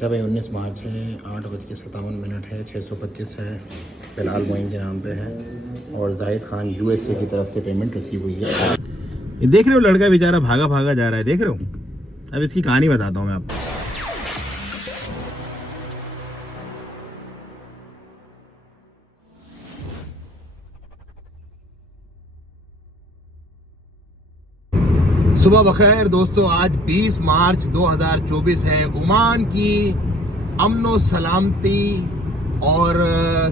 अच्छा भाई 19 मार्च है, 8:57 है, 625 है, फ़िलहाल मोइन के नाम पे है और जाहिद खान यूएसए की तरफ से पेमेंट रिसीव हुई है। ये देख रहे हो लड़का बेचारा भागा भागा जा रहा है, देख रहे हो। अब इसकी कहानी बताता हूँ मैं आपको। सुबह बखैर दोस्तों, आज 20 मार्च 2024 है। ओमान की अमनो सलामती और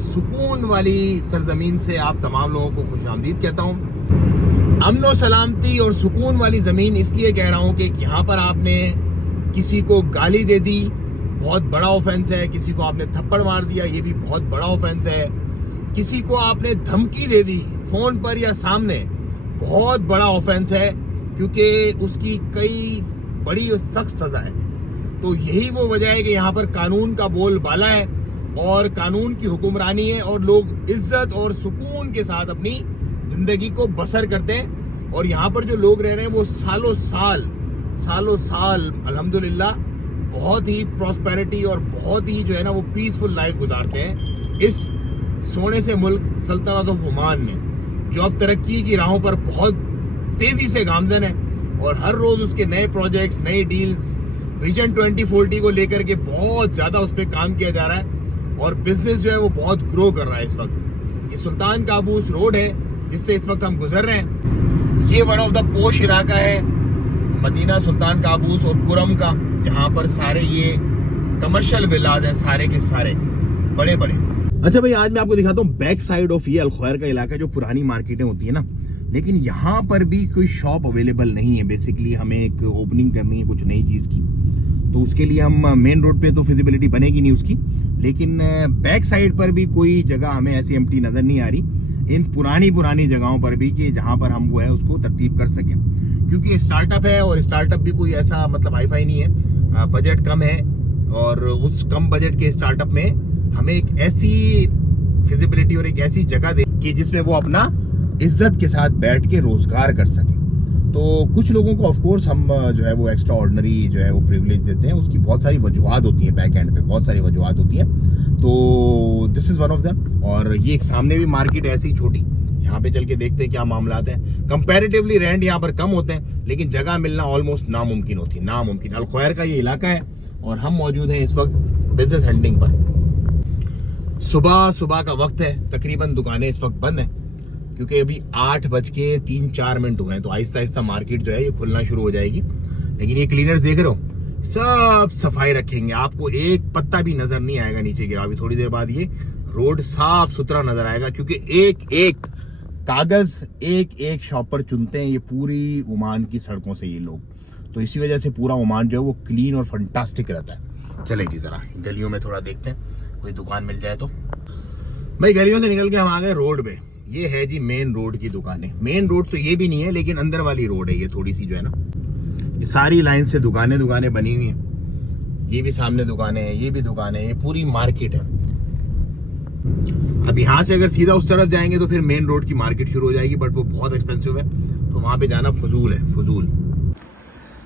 सुकून वाली सरजमीन से आप तमाम लोगों को खुशामदीद कहता हूँ। अमनो सलामती और सुकून वाली ज़मीन इसलिए कह रहा हूँ कि यहाँ पर आपने किसी को गाली दे दी, बहुत बड़ा ऑफेंस है। किसी को आपने थप्पड़ मार दिया, ये भी बहुत बड़ा ऑफेंस है। किसी को आपने धमकी दे दी फ़ोन पर या सामने, बहुत बड़ा ऑफेंस है, क्योंकि उसकी कई बड़ी और सख्त सजा है। तो यही वो वजह है कि यहाँ पर कानून का बोलबाला है और कानून की हुक्मरानी है और लोग इज्जत और सुकून के साथ अपनी जिंदगी को बसर करते हैं। और यहाँ पर जो लोग रह रहे हैं वो सालों साल अल्हम्दुलिल्लाह बहुत ही प्रॉस्पेरिटी और बहुत ही जो है ना वो पीसफुल लाइफ गुजारते हैं इस सोने से मुल्क सल्तनत ऑफ ओमान में, जो अब तरक्की की राहों पर बहुत तेजी से गामजन है। और हर रोज उसके नए प्रोजेक्ट्स, नई डील्स, विजन 2040 को लेकर के बहुत ज्यादा उस पर काम किया जा रहा है और बिजनेस जो है वो बहुत ग्रो कर रहा है इस वक्त। ये सुल्तान काबूस रोड है जिससे इस वक्त हम गुजर रहे हैं। ये वन ऑफ द पोश इलाका है मदीना, सुल्तान काबूस और कुरम का, जहाँ पर सारे ये कमर्शियल विलाज हैं, सारे के सारे बड़े बड़े। अच्छा भाई, आज मैं आपको दिखाता हूँ बैक साइड ऑफ ये अलखैर का इलाका, जो पुरानी मार्केटें होती है ना, लेकिन यहाँ पर भी कोई शॉप अवेलेबल नहीं है। बेसिकली हमें एक ओपनिंग करनी है कुछ नई चीज़ की, तो उसके लिए हम मेन रोड पे तो फिजिबिलिटी बनेगी नहीं उसकी, लेकिन बैक साइड पर भी कोई जगह हमें ऐसी एम्प्टी नज़र नहीं आ रही इन पुरानी जगहों पर भी, कि जहाँ पर हम वो है उसको तरतीब कर सकें। क्योंकि स्टार्टअप है और स्टार्टअप भी कोई ऐसा मतलब हाईफाई नहीं है, बजट कम है और उस कम बजट के स्टार्टअप में हमें एक ऐसी फिजिबिलिटी और एक ऐसी जगह दे कि जिसमें वो अपना इज्जत के साथ बैठ के रोजगार कर सके। तो कुछ लोगों को ऑफ कोर्स हम जो है वो एक्स्ट्रा ऑर्डिनरी जो है वो प्रिविलेज देते हैं। उसकी बहुत सारी वजूहात होती हैं, बैक एंड पे बहुत सारी वजूहात होती हैं, तो this is one of them. और ये एक सामने भी मार्केट ऐसी छोटी, यहाँ पे चल के देखते हैं क्या मामलात हैं। कंपैरेटिवली रेंट यहाँ पर कम होते हैं, लेकिन जगह मिलना ऑलमोस्ट नामुमकिन होती है, नामुमकिन। अलखैर का ये इलाका है और हम मौजूद हैं इस वक्त बिजनेस हंटिंग पर। सुबह का वक्त है, तकरीबन दुकानें इस वक्त बंद हैं क्योंकि अभी 8:03-4 हुए हैं। तो आहिस्ता आहिस्ता मार्केट जो है ये खुलना शुरू हो जाएगी। लेकिन ये क्लीनर्स देख रहे हो, सब सफाई रखेंगे, आपको एक पत्ता भी नजर नहीं आएगा नीचे गिरा। अभी थोड़ी देर बाद ये रोड साफ सुथरा नजर आएगा, क्योंकि एक एक कागज एक शॉप पर चुनते हैं ये पूरी ओमान की सड़कों से ये लोग। तो इसी वजह से पूरा ओमान जो है वो क्लीन और फंटास्टिक रहता है। चले जी जरा गलियों में थोड़ा देखते हैं, कोई दुकान मिल जाए तो। भाई गलियों से निकल के हम आ गए रोड पे। ये है जी मेन रोड की दुकानें। मेन रोड तो ये भी नहीं है, लेकिन अंदर वाली रोड है ये थोड़ी सी जो है ना, ये सारी लाइन से दुकानें बनी हुई हैं। ये भी सामने दुकानें हैं, ये भी दुकानें हैं, ये पूरी मार्केट है। अब यहाँ से अगर सीधा उस तरफ जाएंगे तो फिर मेन रोड की मार्केट शुरू हो जाएगी, बट वो बहुत एक्सपेंसिव है, तो वहां पे जाना फजूल है, फजूल।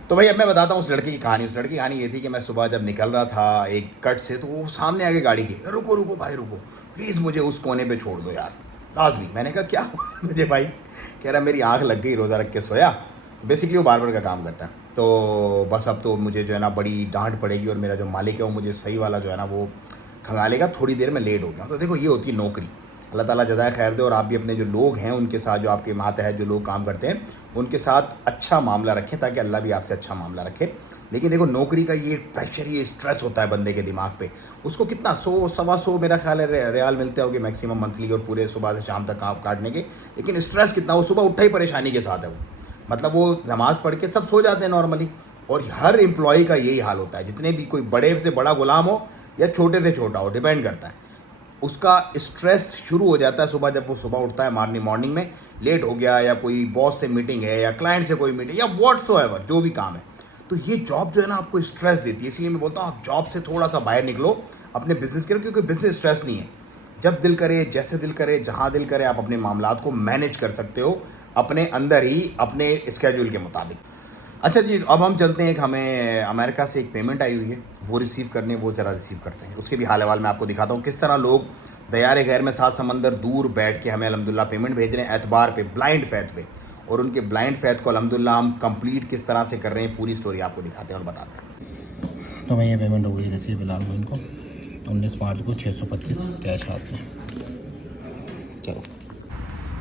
तो भाई अब मैं बताता हूँ उस लड़के की कहानी। उस लड़के की कहानी ये थी कि मैं सुबह जब निकल रहा था एक कट से, तो वो सामने आके गाड़ी की, रुको भाई रुको, प्लीज़ मुझे उस कोने पे छोड़ दो यार, लाजमी। मैंने कहा क्या मुझे भाई, कह रहा मेरी आंख लग गई, रोज़ा रख के सोया। बेसिकली वो बार्बर का काम करता है, तो बस अब तो मुझे जो है ना बड़ी डांट पड़ेगी और मेरा जो मालिक है वो मुझे सही वाला जो है ना वो खंगालेगा, थोड़ी देर में लेट हो गया। तो देखो ये होती है नौकरी, अल्लाह ताला जज़ाए खैर दे। और आप भी अपने जो लोग हैं उनके साथ, जो आपके मातहत जो लोग काम करते हैं, उनके साथ अच्छा मामला रखें ताकि अल्लाह भी आपसे अच्छा मामला रखे। लेकिन देखो नौकरी का ये प्रेशर, ये स्ट्रेस होता है बंदे के दिमाग पे। उसको कितना 100-125 मेरा ख्याल है रियाल मिलते होंगे मैक्सिमम मंथली, और पूरे सुबह से शाम तक काम काटने के। लेकिन स्ट्रेस कितना, वो सुबह उठा ही परेशानी के साथ है वो। मतलब वो नमाज पढ़ के सब सो जाते हैं नॉर्मली, और हर एम्प्लॉय का यही हाल होता है, जितने भी, कोई बड़े से बड़ा गुलाम हो या छोटे से छोटा हो, डिपेंड करता है। उसका स्ट्रेस शुरू हो जाता है सुबह, जब वो सुबह उठता है मॉर्निंग में, लेट हो गया या कोई बॉस से मीटिंग है या क्लाइंट से कोई मीटिंग या व्हाटसोएवर जो भी काम है। तो ये जॉब जो है ना आपको स्ट्रेस देती है, इसलिए मैं बोलता हूँ आप जॉब से थोड़ा सा बाहर निकलो, अपने बिजनेस के लिए, क्योंकि बिजनेस स्ट्रेस नहीं है। जब दिल करे, जैसे दिल करे, जहाँ दिल करे, आप अपने मामलात को मैनेज कर सकते हो अपने अंदर ही, अपने स्केड्यूल के मुताबिक। अच्छा जी, अब हम चलते हैं कि हमें अमेरिका से एक पेमेंट आई हुई है, वो रिसीव करनी है, वो ज़रा रिसीव करते हैं। उसके भी हाल अहवाल मैं आपको दिखाता हूँ किस तरह लोग दयारे गैर में सात समंदर दूर बैठ के हमें अल्हम्दुलिल्लाह पेमेंट भेज रहे हैं एतबार पे, ब्लाइंड फैथ पे, और उनके ब्लाइंड फैथ को अल्हम्दुलिल्लाह हम कंप्लीट किस तरह से कर रहे हैं, पूरी स्टोरी आपको दिखाते हैं और बताते हैं। तो मैं ये पेमेंट हो गई रिसीव फिलहाल को इनको 19 मार्च को 625 कैश हाथ में। चलो,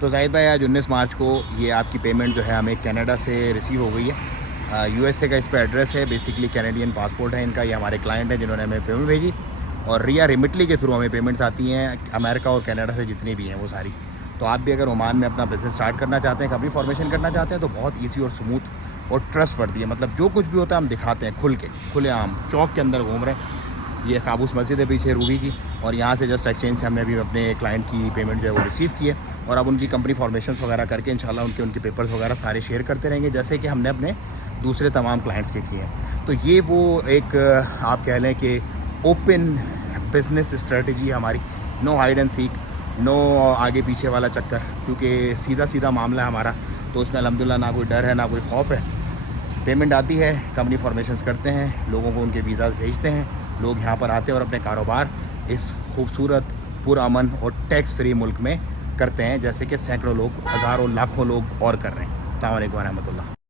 तो जाहिद भाई आज 19 मार्च को ये आपकी पेमेंट जो है हमें कनाडा से रिसीव हो गई है। यूएसए का इस पर एड्रेस है, बेसिकली कैनेडियन पासपोर्ट है इनका। ये हमारे क्लाइंट हैं जिन्होंने हमें पेमेंट भेजी, और रिया रिमिटली के थ्रू हमें पेमेंट्स आती हैं अमेरिका और कनाडा से जितनी भी हैं वो सारी। तो आप भी अगर ओमान में अपना बिज़नेस स्टार्ट करना चाहते हैं, कभी फॉर्मेशन करना चाहते हैं, तो बहुत ईजी और स्मूथ और ट्रस्ट वर्दी है। मतलब जो कुछ भी होता है हम दिखाते हैं खुलेआम चौक के अंदर घूम रहे हैं। ये काबूस मस्जिद है पीछे रूबी की, और यहाँ से जस्ट एक्सचेंज से हमने अभी अपने क्लाइंट की पेमेंट जो है वो रिसीव की है, और अब उनकी कंपनी फॉर्मेशंस वगैरह करके इंशाल्लाह उनके पेपर्स वगैरह सारे शेयर करते रहेंगे, जैसे कि हमने अपने दूसरे तमाम क्लाइंट्स के किए हैं। तो ये वो एक आप कह लें कि ओपन बिजनेस स्ट्रेटजी हमारी, no hide and seek, no आगे पीछे वाला चक्कर, क्योंकि सीधा मामला है हमारा। तो उसमें अल्हम्दुलिल्लाह ना कोई डर है ना कोई खौफ है। पेमेंट आती है, कंपनी फॉर्मेशंस करते हैं, लोगों को उनके वीज़ाज भेजते हैं, लोग यहाँ पर आते हैं और अपने कारोबार इस खूबसूरत पुरअमन और टैक्स फ्री मुल्क में करते हैं, जैसे कि सैकड़ों लोग, हज़ारों लाखों लोग और कर रहे हैं। अस्सलाम वालेकुम व रहमतुल्लाह।